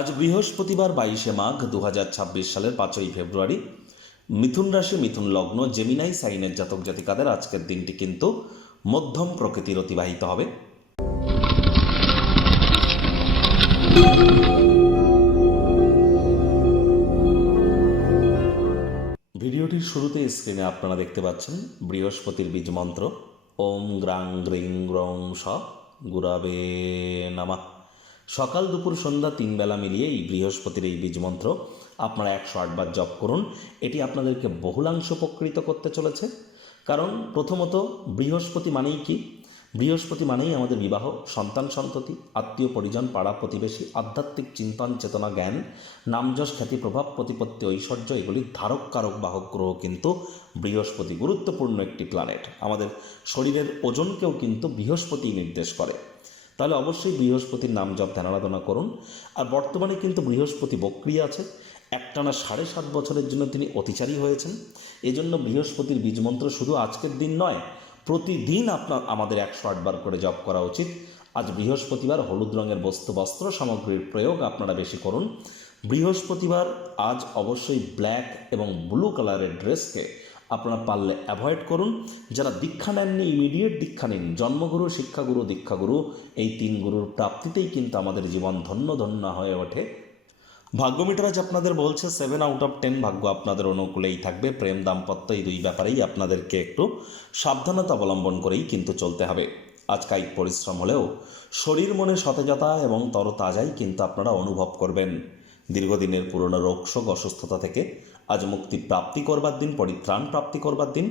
আজ বৃহস্পতিবার 22শে মাঘ 2026 সালের 5ই ফেব্রুয়ারি। মিথুন রাশি, মিথুন লগ্ন, জেমিনাই সাইনের জাতক জাতিকাদের আজকের দিনটি কিন্তু মধ্যম প্রকৃতির অতিবাহিত হবে। ভিডিওটির শুরুতে স্ক্রিনে আপনারা দেখতে পাচ্ছেন বৃহস্পতির বীজ মন্ত্র ওম গ্রাং গ্রিং গ্রং স গুরাবে নামা। সকাল দুপুর সন্ধ্যা 3 বেলা মিলিয়ে এই বৃহস্পতির এই বীজ মন্ত্র আপনারা 108 বার জপ করুন। এটি আপনাদেরকে বহুলাংশ উপকৃত করতে চলেছে। কারণ প্রথমত বৃহস্পতি মানেই কি? বৃহস্পতি মানেই আমাদের বিবাহ, সন্তান সন্ততি, আত্মীয় পরিজন, পাড়া প্রতিবেশী, আধ্যাত্মিক চিন্তন চেতনা, জ্ঞান, নামযশ, খ্যাতি, প্রভাব, প্রতিপত্তি, ঐশ্বর্য, এগুলির ধারক কারক বাহক গ্রহ কিন্তু বৃহস্পতি। গুরুত্বপূর্ণ একটি প্ল্যানেট, আমাদের শরীরের ওজনকেও কিন্তু বৃহস্পতি নির্দেশ করে। তাহলে অবশ্যই বৃহস্পতির নাম জপ ধ্যান আরাধনা করুন। আর বর্তমানে কিন্তু বৃহস্পতি বক্রিয় আছে, একটানা 7.5 বছরের জন্য তিনি অতিচারী হয়েছেন। এজন্য বৃহস্পতির বীজমন্ত্র শুধু আজকের দিন নয়, প্রতিদিন আমাদের 108 বার করে জপ করা উচিত। আজ বৃহস্পতিবার, হলুদ রঙের বস্ত্র সামগ্রীর প্রয়োগ আপনারা বেশি করুন। বৃহস্পতিবার আজ অবশ্যই ব্ল্যাক এবং ব্লু কালারের ড্রেসকে আপনারা পারলে অ্যাভয়েড করুন। যারা দীক্ষা নেননি ইমিডিয়েট দীক্ষা নিন। জন্মগুরু, শিক্ষাগুরু, দীক্ষাগুরু, এই 3 গুরুর প্রাপ্তিতেই কিন্তু আমাদের জীবন ধন্য ধন্য হয়ে ওঠে। ভাগ্যমিটার আজ আপনাদের বলছে 7 আউট অফ 10 ভাগ্য আপনাদের অনুকূলেই থাকবে। প্রেম, দাম্পত্য, এই 2 ব্যাপারেই আপনাদেরকে একটু সাবধানতা অবলম্বন করেই কিন্তু চলতে হবে। আজ কায়িক পরিশ্রম হলেও শরীর মনে সতেজতা এবং তরতাজাই কিন্তু আপনারা অনুভব করবেন। দীর্ঘদিনের পুরনো রোগশোক, অসুস্থতা থেকে আজ মুক্তি প্রাপ্তি করবার দিন, পরিত্রাণ প্রাপ্তি করবার দিন।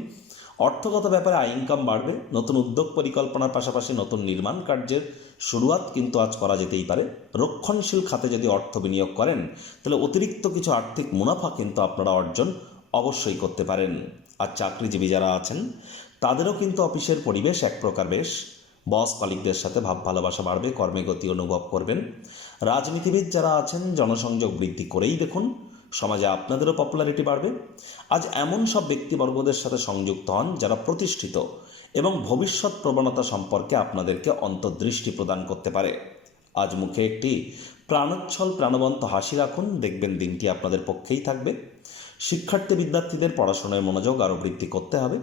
অর্থগত ব্যাপারে আয় ইনকাম বাড়বে। নতুন উদ্যোগ পরিকল্পনার পাশাপাশি নতুন নির্মাণ কার্যের শুরুয়াত কিন্তু আজ করা যেতেই পারে। রক্ষণশীল খাতে যদি অর্থ বিনিয়োগ করেন তাহলে অতিরিক্ত কিছু আর্থিক মুনাফা কিন্তু আপনারা অর্জন অবশ্যই করতে পারেন। আর চাকরিজীবী যারা আছেন তাদেরও কিন্তু অফিসের পরিবেশ এক প্রকার বেশ। বস কলিগদের সাথে ভাব ভালোবাসা বাড়বে, কর্মে গতি অনুভব করবেন। রাজনীতিবিদ যারা আছেন জনসংযোগ বৃদ্ধি করেই দেখুন, সমাজে আপনাদেরও পপুলারিটি বাড়বে। আজ এমন সব ব্যক্তিবর্গদের সাথে সংযুক্ত হন যারা প্রতিষ্ঠিত এবং ভবিষ্যৎ প্রবণতা সম্পর্কে আপনাদেরকে অন্তর্দৃষ্টি প্রদান করতে পারে। আজ মুখে একটি প্রাণোচ্ছল প্রাণবন্ত হাসি রাখুন, দেখবেন দিনটি আপনাদের পক্ষেই থাকবে। শিক্ষার্থী বিদ্যার্থীদের পড়াশোনায় মনোযোগ আরও বৃদ্ধি করতে হবে।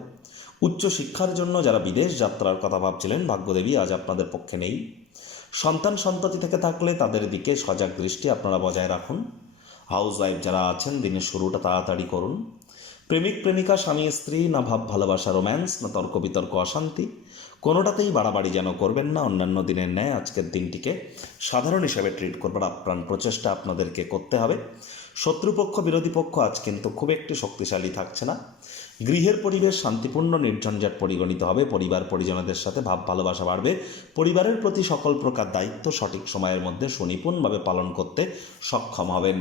উচ্চ শিক্ষার জন্য যারা বিদেশ যাত্রার কথা ভাবছিলেন, ভাগ্যদেবী আজ আপনাদের পক্ষে নেই। সন্তান সন্ততি থেকে থাকলে তাদের দিকে সজাগ দৃষ্টি আপনারা বজায় রাখুন। হাউস ওয়াইফ যারা আছেন দিনের শুরুটা তাড়াতাড়ি করুন। প্রেমিক প্রেমিকা, স্বামী স্ত্রী, না ভাব ভালোবাসা রোম্যান্স, না তর্ক বিতর্ক অশান্তি, কোনোটাতেই বাড়াবাড়ি যেন করবেন না। অন্যান্য দিনের ন্যায় আজকের দিনটিকে সাধারণ হিসেবে ট্রিট করবার আপ্রাণ প্রচেষ্টা আপনাদেরকে করতে হবে। শত্রুপক্ষ, বিরোধী পক্ষ আজ কিন্তু খুব একটি শক্তিশালী থাকছে না। গৃহের পরিবেশ শান্তিপূর্ণ, নির্ঝঞ্ঝাট পরিগণিত হবে। পরিবার পরিজনদের সাথে ভাব ভালোবাসা বাড়বে। পরিবারের প্রতি সকল প্রকার দায়িত্ব সঠিক সময়ের মধ্যে সুনিপুণভাবে পালন করতে সক্ষম হবেন।